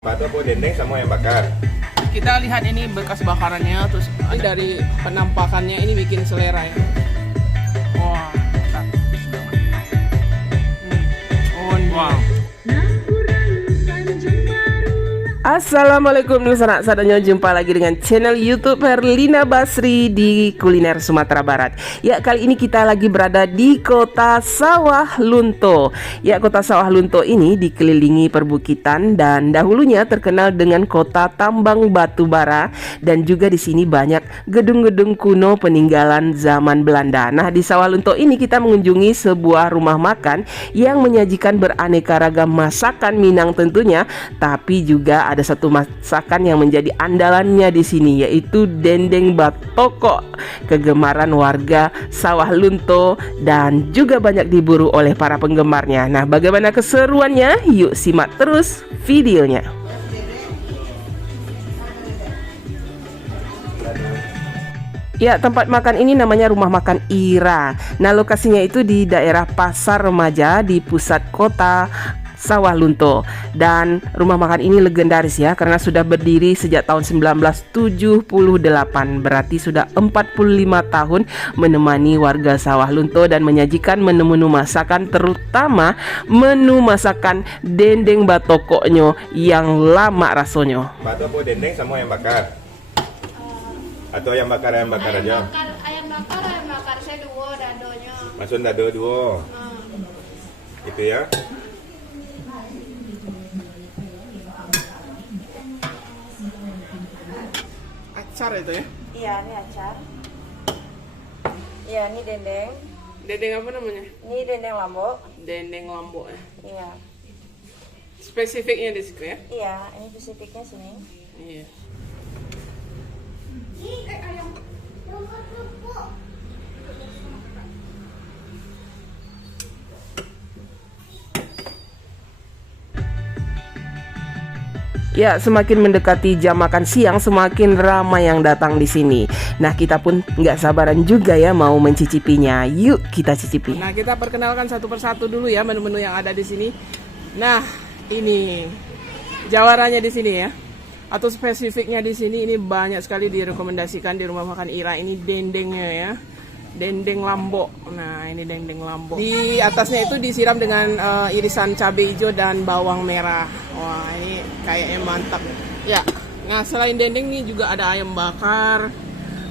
Batu apa dendeng sama yang bakar? Kita lihat ini bekas bakarannya, terus ini dari penampakannya ini bikin selera ya. Wah, wow. Assalamualaikum sanak sadanya, jumpa lagi dengan channel YouTube Herlina Basri di Kuliner Sumatera Barat. Ya, kali ini kita lagi berada di Kota Sawah Lunto. Ya, Kota Sawah Lunto ini dikelilingi perbukitan dan dahulunya terkenal dengan kota tambang batu bara, dan juga di sini banyak gedung-gedung kuno peninggalan zaman Belanda. Nah, di Sawah Lunto ini kita mengunjungi sebuah rumah makan yang menyajikan beraneka ragam masakan Minang tentunya, tapi juga ada satu masakan yang menjadi andalannya di sini, yaitu dendeng batoko, kegemaran warga Sawah Lunto dan juga banyak diburu oleh para penggemarnya. Nah, bagaimana keseruannya? Yuk simak terus videonya. Ya, tempat makan ini namanya Rumah Makan Ira. Nah, lokasinya itu di daerah Pasar Remaja di pusat kota Sawah Lunto. Dan rumah makan ini legendaris ya, karena sudah berdiri sejak tahun 1978. Berarti sudah 45 tahun menemani warga Sawah Lunto dan menyajikan menu-menu masakan, terutama menu masakan dendeng batokoknya yang lama rasanya. Batu apa dendeng sama yang bakar? Atau ayam bakar aja? Ayam bakar saya dua dadonya. Maksud dado dua. Gitu ya. Acar itu ya? Iya, ini acar. Iya, ini dendeng. Dendeng apa namanya? Ini dendeng lombok. Dendeng lombok ya. Iya. Spesifiknya di situ ya? Iya, ini spesifiknya sini. Iya. Ya, semakin mendekati jam makan siang, semakin ramai yang datang di sini. Nah, kita pun nggak sabaran juga ya mau mencicipinya. Yuk kita cicipi. Nah, kita perkenalkan satu persatu dulu ya menu-menu yang ada di sini. Nah, ini jawarannya di sini ya, atau spesifiknya di sini, ini banyak sekali direkomendasikan di rumah makan Ira. Ini dendengnya ya, dendeng lombok. Nah, ini dendeng lombok. Di atasnya itu disiram dengan irisan cabai hijau dan bawang merah. Wah, ini kayaknya mantap ya. Nah, selain dendeng nih juga ada ayam bakar,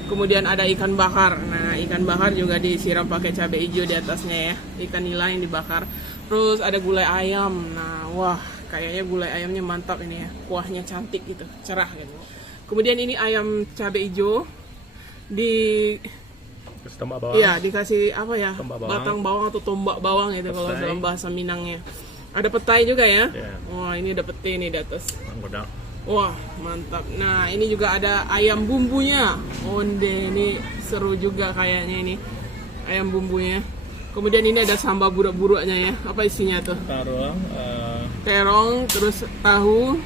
kemudian ada ikan bakar. Nah, ikan bakar juga disiram pakai cabai hijau di atasnya ya, ikan nila yang dibakar. Terus ada gulai ayam. Nah, wah, kayaknya gulai ayamnya mantap ini ya, kuahnya cantik gitu, cerah gitu. Kemudian ini ayam cabai hijau di tombak bawang. Iya, dikasih apa ya? Tombak bawang. Batang bawang atau tombak bawang itu kalau Petai. dalam bahasa Minangnya. Ada petai juga ya? Iya. Wah, ini ada petai nih di atas. Godang. Wah, mantap. Nah, ini juga ada ayam bumbunya. Onde, ini seru juga kayaknya ini. Ayam bumbunya. Kemudian ini ada sambal burak-buraknya ya. Apa isinya tuh? Terong, terus tahu.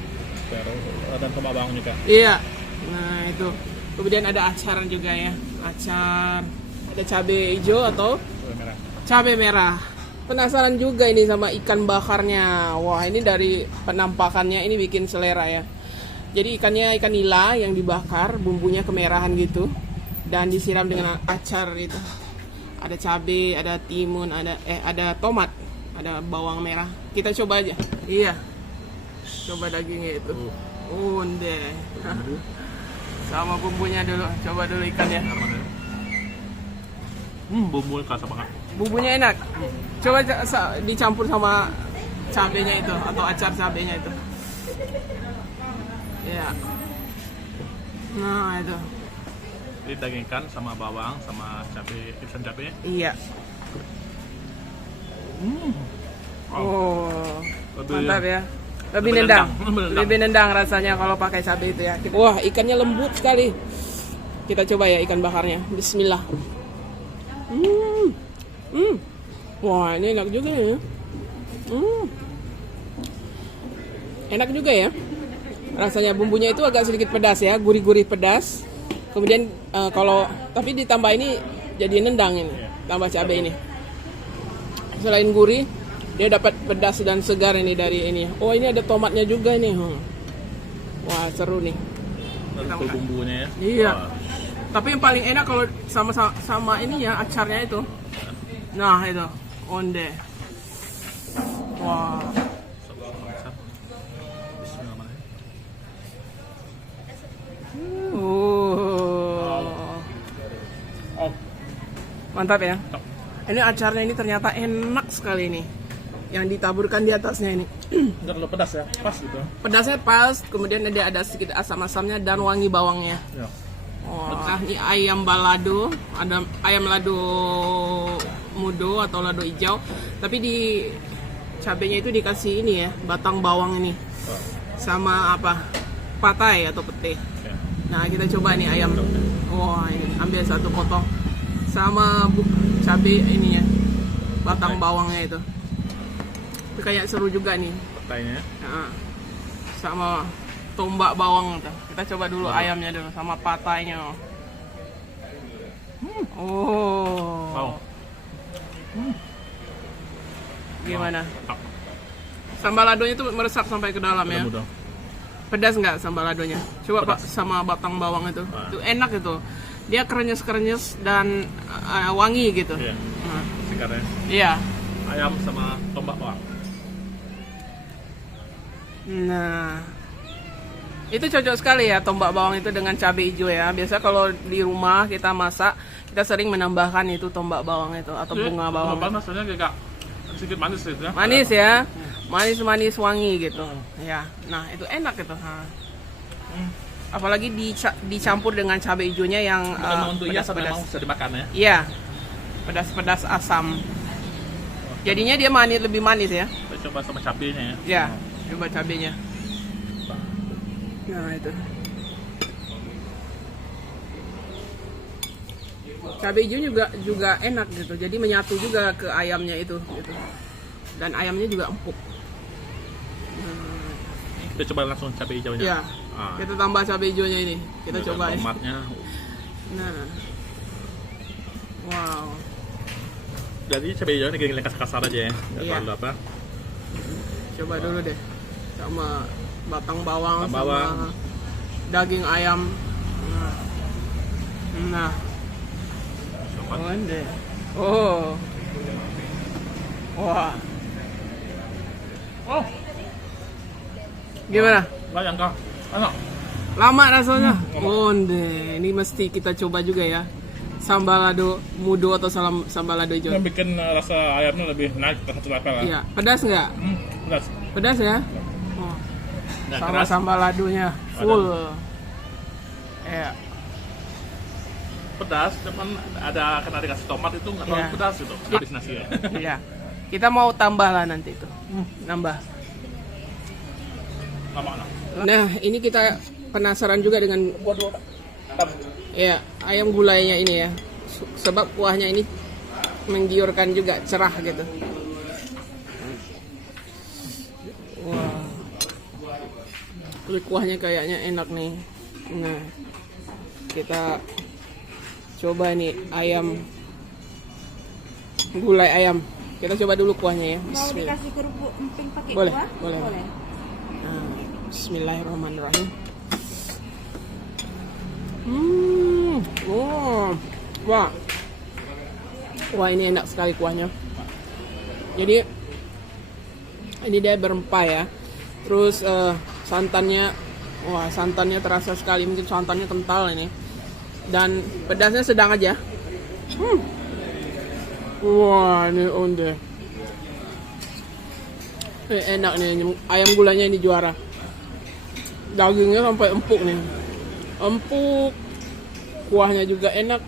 Dan tombak bawang juga. Iya. Nah, itu. Kemudian ada acar juga ya. Acar. Ada cabai hijau atau Merah. cabai merah. Penasaran juga ini sama ikan bakarnya. Wah, ini dari penampakannya ini bikin selera ya. Jadi ikannya ikan nila yang dibakar, bumbunya kemerahan gitu, dan disiram dengan acar itu. Ada cabai, ada timun, ada tomat, ada bawang merah. Kita coba aja. Iya. Coba dagingnya itu. Deh. Sama bumbunya dulu. Coba dulu ikannya. Bumbu kerasa banget. Bumbunya enak. Coba dicampur sama cabenya itu atau acar cabenya itu. Ya. Nah, itu. Jadi daging ikan sama bawang sama cabai, irisan cabai. Iya. Oh. Lebih- Mantap ya. Lebih lebih nendang. nendang. Lebih nendang rasanya kalau pakai cabai itu ya. Wah, ikannya lembut sekali. Kita coba ya ikan bakarnya. Bismillah. Wah, ini enak juga ya. Enak juga ya. Rasanya bumbunya itu agak sedikit pedas ya, gurih-gurih pedas. Kemudian tapi ditambah ini jadi nendang ini, tambah cabai ini. Selain gurih, dia dapat pedas dan segar ini dari ini. Oh, ini ada tomatnya juga nih. Wah, seru nih. Dan full bumbunya ya. Iya. Wah. Tapi yang paling enak kalau sama ini ya, acarnya itu. Nah, itu onde. Wah. Oh, Mantap ya. Ini acarnya ini ternyata enak sekali nih. Yang ditaburkan di atasnya ini. nggak terlalu pedas ya, pas gitu. Pedasnya pas, kemudian ada sedikit asam-asamnya dan wangi bawangnya. Ya. Nah, ini ayam balado, ada ayam lado mudo atau lado hijau, tapi di cabenya itu dikasih ini ya, batang bawang ini, sama apa, patai atau pete. Ya. Nah, kita coba nih ayam. Wah, ini ambil satu potong, sama cabai ini ya, batang bawangnya itu. Itu kayak seru juga nih. Petainya. Nah, sama tombak bawang tuh. Kita coba dulu ayamnya dulu sama patainya. Oh. Wow. Gimana? Mantap. Sambal ladonya tuh meresap sampai ke dalam ya. Mudah. Pedas nggak sambal ladonya? Coba Pak Pedas. sama batang bawang itu. Ah. Itu enak itu. Dia krenyes-krenyes dan wangi gitu. Iya. Nah, Sekarang iya. ayam sama tombak bawang. Nah, itu cocok sekali ya tombak bawang itu dengan cabai hijau ya. Biasa kalau di rumah kita masak, kita sering menambahkan itu tombak bawang itu atau bunga bawang. Tombak rasanya agak sedikit manis gitu ya. Manis ya, manis-manis wangi gitu. Ya, nah itu enak itu. Apalagi dicampur dengan cabai hijaunya yang Bukan untuk hiasan, pedas-pedas. memang bisa dimakan ya. Iya, pedas-pedas asam. Jadinya dia lebih manis ya. Kita coba sama cabenya ya. Ya, coba cabenya. Nah itu. Cabai hijau juga enak gitu. Jadi menyatu juga ke ayamnya itu gitu. Dan ayamnya juga empuk. Kita coba langsung cabai hijaunya. Ya. Ah. Kita tambah cabai hijaunya ini. Kita Dan coba ya. tomatnya. Nah. Wow. Jadi cabai hijaunya gini kasar-kasar aja ya. Nggak Iya. terlalu apa. Coba dulu deh. Sama batang bawang, Batang bawang. sama daging ayam. Nah. Tomat. Onde. Oh. Wah. Oh, Gimana? nggak nyangka. Enak. Lama rasanya. Onde. Ini mesti kita coba juga ya. Sambal lado mudo atau sambal lado hijau. Yang bikin rasa ayamnya lebih naik ke satu level ya. Iya, pedas nggak? Pedas. Pedas ya? Oh. Nggak Sama keras. sambal ladonya full. Ya. Pedas, cuman karena dikasih tomat itu nggak terlalu Iya. pedas gitu. Habis nasi ya. Iya. Kita mau tambah lah nanti itu. Nambah. Lama-lama. Nah, ini kita penasaran juga dengan ya, ayam gulainya ini ya. Sebab kuahnya ini menggiurkan juga, cerah gitu. Wah. Kuahnya kayaknya enak nih. Nah, kita coba nih ayam gulai ayam. Kita coba dulu kuahnya ya. Mau Bismillah. dikasih kerupuk emping pakai Boleh, kuah? boleh. Nah, bismillahirrahmanirrahim. Oh, wah, wah ini enak sekali kuahnya. Jadi ini dia berempah ya. Terus santannya, wah santannya terasa sekali. Mungkin santannya kental ini. Dan pedasnya sedang aja. Wah ini onde. Enak nih, ayam gulanya ini juara. Dagingnya sampai empuk nih. Empuk, kuahnya juga enak.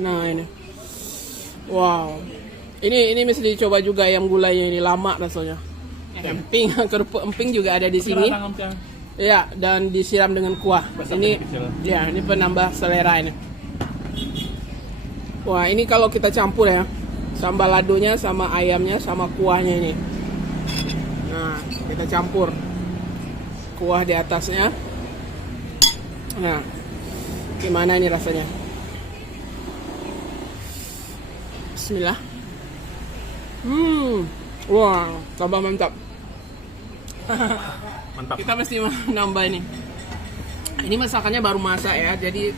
Nah ini, wow, ini mesti dicoba juga ayam gulainya ini, lama rasanya. Emping, kerupuk emping juga ada di sini. Ya, dan disiram dengan kuah. Ini, ya, ini penambah selera ini. Wah, ini kalau kita campur ya, sambal ladonya sama ayamnya sama kuahnya ini. Nah, kita campur kuah di atasnya. Nah, gimana ini rasanya? Bismillah. Wah, tambah mantap. Mantap. Kita mesti nambah ini. Ini masakannya baru masak ya, jadi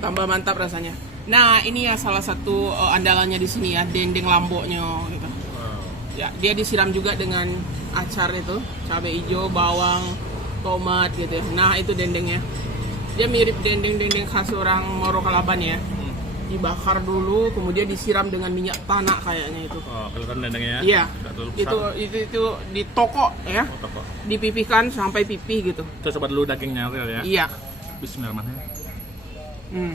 tambah mantap rasanya. Nah, ini ya salah satu andalannya di sini ya, dendeng lamboknya gitu. Ya, dia disiram juga dengan acar itu, cabai hijau, bawang, tomat gitu. Nah, itu dendengnya. Dia mirip dendeng-dendeng khas orang Moro Kalaban ya. Dibakar dulu, kemudian disiram dengan minyak tanah kayaknya itu. Oh, kelihatan dendengnya ya? Iya. Nggak terlalu besar. Itu di toko ya. Oh, toko. Dipipihkan sampai pipih gitu. Kita coba dulu dagingnya real ya. Iya. Bismillahirrahmanirrahim.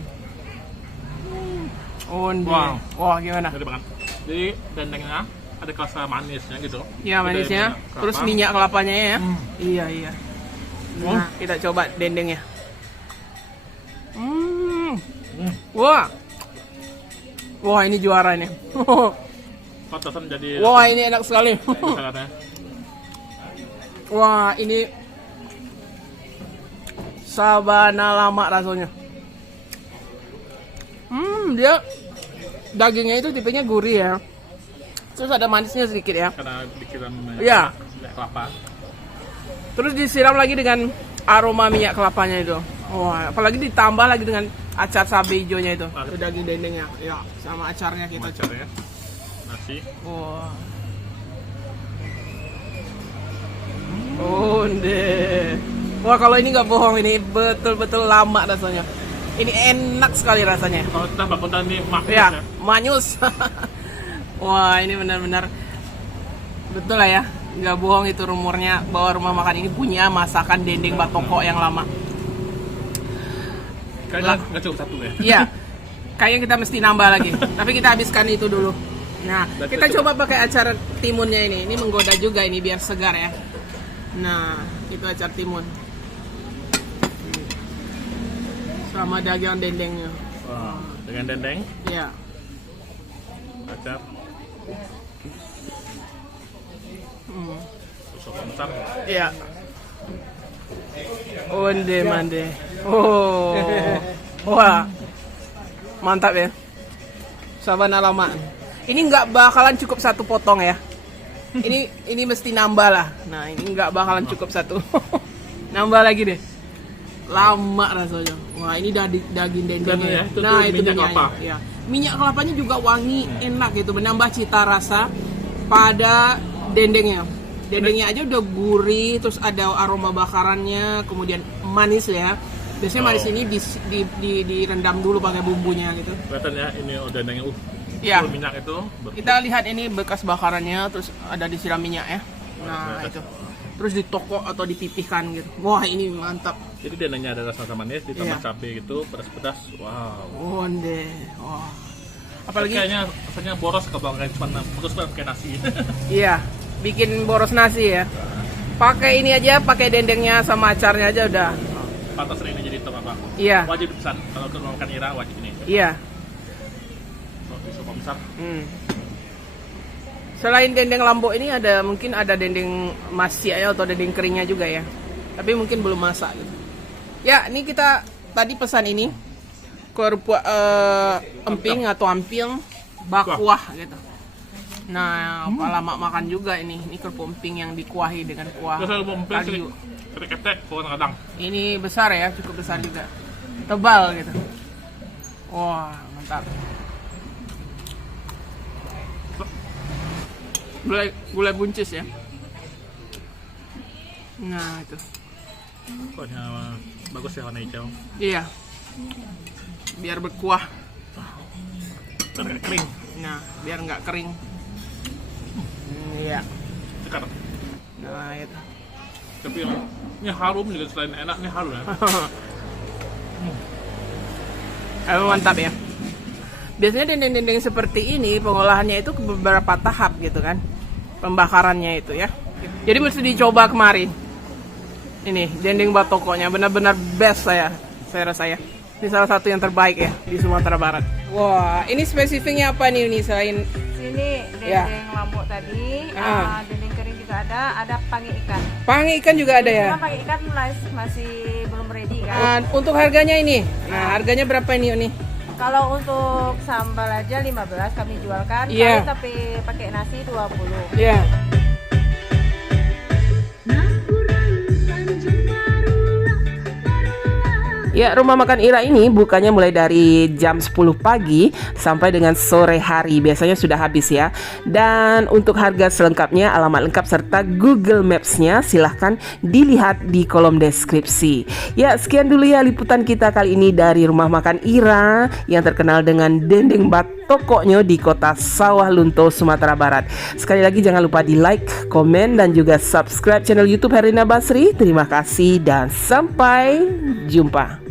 Wow. Wah, gimana? Jadi banget. Jadi dendengnya ada rasa manisnya gitu. Iya, manisnya. Ada Terus kelapa. minyak kelapanya ya. Iya. Nah, kita coba dendengnya. Wah, ini juara nih. Pantesan jadi Wah, ini enak sekali. katanya. Wah, ini sabana lama rasanya. Dia dagingnya itu tipenya gurih ya. Terus ada manisnya sedikit ya. Karena dikira Iya. minyak kelapa. Terus disiram lagi dengan aroma minyak kelapanya itu. Wah, apalagi ditambah lagi dengan acar cabai hijaunya itu. Itu daging dendengnya. Ya, sama acarnya kita Macam ya. Nasi. Wah. Onde. Wah, kalau ini nggak bohong, ini betul-betul lama rasanya. Ini enak sekali rasanya. Kalau kita bakal ini manis Ya, manyus. Wah, ini benar-benar betul lah ya. Nggak bohong itu rumornya bahwa rumah makan ini punya masakan dendeng batoko yang lama. Kayaknya nggak cukup satu ya. Iya, kayaknya kita mesti nambah lagi. Tapi kita habiskan itu dulu. Nah, kita coba pakai acar timunnya ini. Ini menggoda juga ini biar segar ya. Nah, itu acar timun. Sama daging dendengnya. Wah, dengan dendeng, Iya. acar, sop besar. Iya. Onde mande. Oh. Wah. Mantap ya. Sabana lama. Ini nggak bakalan cukup satu potong ya. Ini mesti nambah lah. Nah, ini nggak bakalan cukup satu. Nambah lagi deh. Lama rasanya. Wah, ini daging dendengnya. Ya, itu Nah, tuh itu minyak minyaknya. kelapa. Ya. Minyak kelapanya juga wangi, enak gitu, menambah cita rasa pada dendengnya. Dendengnya aja udah gurih, terus ada aroma bakarannya, kemudian manis ya. Biasanya manis ini direndam dulu pakai bumbunya gitu. Kelihatan ya, ini dendengnya. Iya. Full minyak itu. Kita lihat ini bekas bakarannya, terus ada disiram minyak ya. Nah, itu. Terus ditokok atau dipipihkan gitu. Wah, ini mantap. Jadi dendengnya ada rasa manis, ditambah Iya. cabai gitu, pedas-pedas. Wow. Onde. Wah. Apalagi Kayaknya rasanya boros kalau kayak cuma putus pakai nasi. iya, bikin boros nasi ya. Pakai ini aja, pakai dendengnya sama acarnya aja udah. Pantas ini jadi top apa? Iya. Wajib pesan kalau ke rumah makan Ira wajib ini. Iya. Roti sopa besar. Selain dendeng lambok ini mungkin ada dendeng masih ya atau dendeng keringnya juga ya. Tapi mungkin belum masak gitu. Ya, ini kita tadi pesan ini kerupuk emping atau amping bakuah gitu. Nah, lama makan juga ini. Ini kerupuk emping yang dikuahi dengan kuah Terus kalau mau kaldu. ketek-ketek kadang-kadang. Ini besar ya, cukup besar juga. Tebal gitu. Wah, mantap. Gulai buncis ya. Nah, itu. Kuahnya bagus ya warna hijau. Iya. Biar berkuah. Dan nggak kering. Nah, biar nggak kering. Iya. Cekar. Nah, itu. Tapi ini harum juga, selain enak ini harum ya. Emang mantap ya. Biasanya dendeng-dendeng seperti ini pengolahannya itu ke beberapa tahap gitu kan. Pembakarannya itu ya. Jadi mesti dicoba kemarin. Ini dendeng batokonya benar-benar best saya rasa ya. Ini salah satu yang terbaik ya di Sumatera Barat. Wah, ini spesifiknya apa nih ini selain Sini dendeng Ya. lambok tadi, Ah. dendeng kering juga ada pangi ikan. pangi ikan juga ada ya? Cuma pangi ikan masih belum ready kan. Untuk harganya ini. Nah, harganya berapa ini Uni? Kalau untuk sambal aja 15 kami jualkan, Iya. tapi pakai nasi 20. Iya. Nah, Ya, rumah makan Ira ini bukanya mulai dari jam 10 pagi sampai dengan sore hari. Biasanya sudah habis ya. Dan untuk harga selengkapnya, alamat lengkap serta Google Maps-nya silahkan dilihat di kolom deskripsi. Ya, sekian dulu ya liputan kita kali ini dari rumah makan Ira yang terkenal dengan dendeng batokoknya di kota Sawah Lunto, Sumatera Barat. Sekali lagi jangan lupa di like, komen, dan juga subscribe channel YouTube Herlina Basri. Terima kasih dan sampai jumpa.